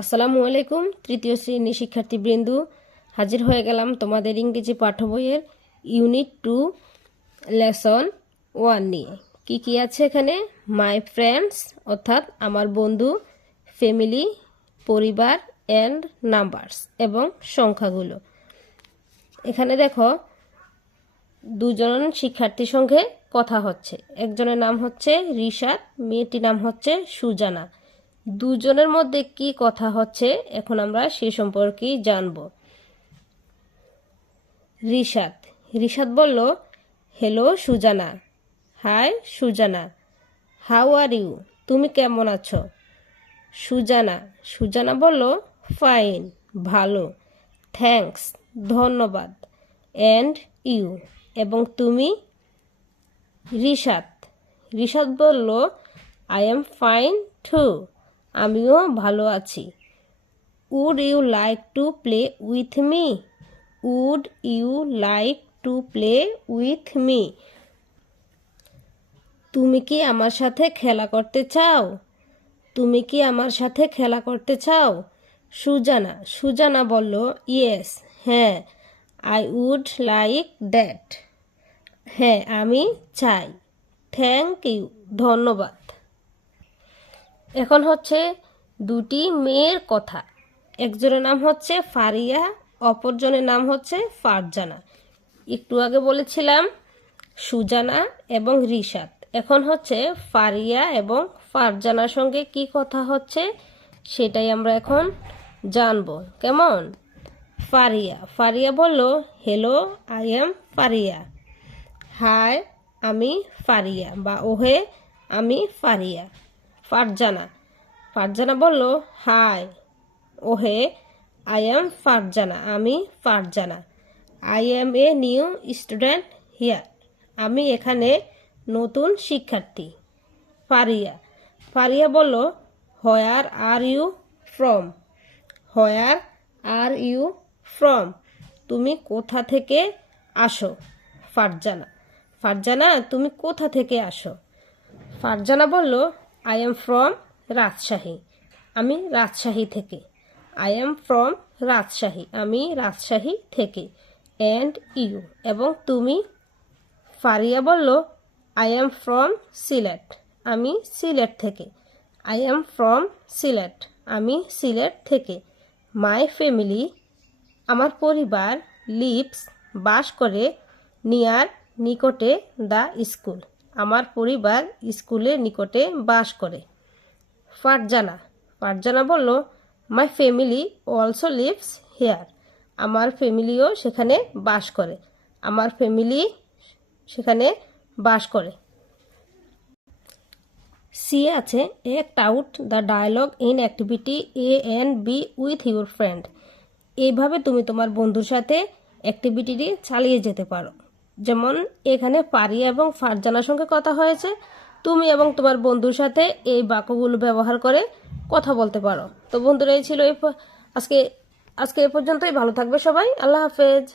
আসসালামু আলাইকুম। তৃতীয় শ্রেণীর শিক্ষার্থীবৃন্দ, হাজির হয়ে গেলাম তোমাদের ইংরেজি পাঠ্য বইয়ের ইউনিট 2 লেসন 1 নিয়ে। কি আছে এখানে? মাই ফ্রেন্ডস অর্থাৎ আমার বন্ধু, ফ্যামিলি পরিবার, অ্যান্ড নাম্বারস এবং সংখ্যাগুলো। এখানে দেখো দুজন শিক্ষার্থীর সঙ্গে কথা হচ্ছে। একজনের নাম হচ্ছে রিশাদ, মেয়েটির নাম হচ্ছে সুজানা। দুজনের মধ্যে কি কথা হচ্ছে এখন আমরা সে সম্পর্কেই জানব। রিশাদ বলল, hello Sujana. Hi Sujana, how are you? তুমি কেমন আছো? সুজানা বলল, ফাইন, ভালো, থ্যাঙ্কস, ধন্যবাদ, অ্যান্ড ইউ, এবং তুমি? রিশাদ বলল, আই এম ফাইন টু, আমিও ভালো আছি। Would you like to play with me? Would you like to play with me? তুমি কি আমার সাথে খেলা করতে চাও? তুমি কি আমার সাথে খেলা করতে চাও? সুজানা বলল, ইয়েস, হ্যাঁ, আই উড লাইক দ্যাট, হ্যাঁ আমি চাই। থ্যাংক ইউ, ধন্যবাদ। এখন হচ্ছে দুটি মেয়ের কথা। একজনের নাম হচ্ছে ফারিয়া, অপরজনের নাম হচ্ছে ফারজানা। একটু আগে বলেছিলাম সুজানা এবং রিশাদ। এখন হচ্ছে ফারিয়া এবং ফারজানার সঙ্গে কি কথা হচ্ছে সেটাই আমরা এখন জানবো। কেমন? ফারিয়া বলল, hello, I am Faria. Hi, আমি ফারিয়া, বা ওহে, আমি ফারিয়া। ফারজানা বলল, হাই, ওহে, আই এম ফারজানা, আমি Farzana. I am a new student here, আমি এখানে নতুন শিক্ষার্থী। ফারিয়া বলল, where are you from? Where are you from, তুমি কোথা থেকে আসো? ফারজানা, তুমি কোথা থেকে আসো? ফারজানা বলল, আই এম ফ্রম রাজশাহী, আমি রাজশাহী থেকে। আই এম ফ্রম রাজশাহী, আমি রাজশাহী থেকে। অ্যান্ড ইউ, এবং তুমি? ফারিয়া বলল, আই এম ফ্রম সিলেট, আমি সিলেট থেকে। আই এম ফ্রম সিলেট, আমি সিলেট থেকে। মাই ফ্যামিলি, আমার পরিবার, লিভস, বাস করে, নিয়ার, নিকটে, দ্য স্কুল, আমার পরিবার স্কুলের নিকটে বাস করে। ফারজানা বলল, my family also lives here, আমার ফ্যামিলিও সেখানে বাস করে। আমার ফ্যামিলি সেখানে বাস করে। সি আছে, act out the dialogue in activity A and B with your friend. এইভাবে তুমি তোমার বন্ধুর সাথে অ্যাক্টিভিটিটি চালিয়ে যেতে পারো। যেমন এখানে ফারিয়া এবং ফারজানার সঙ্গে কথা হয়েছে, তুমি এবং তোমার বন্ধুর সাথে এই বাক্যগুলো ব্যবহার করে কথা বলতে পারো। তো বন্ধুরা, এই ছিল আজকে এ পর্যন্তই। ভালো থাকবে সবাই। আল্লাহ হাফেজ।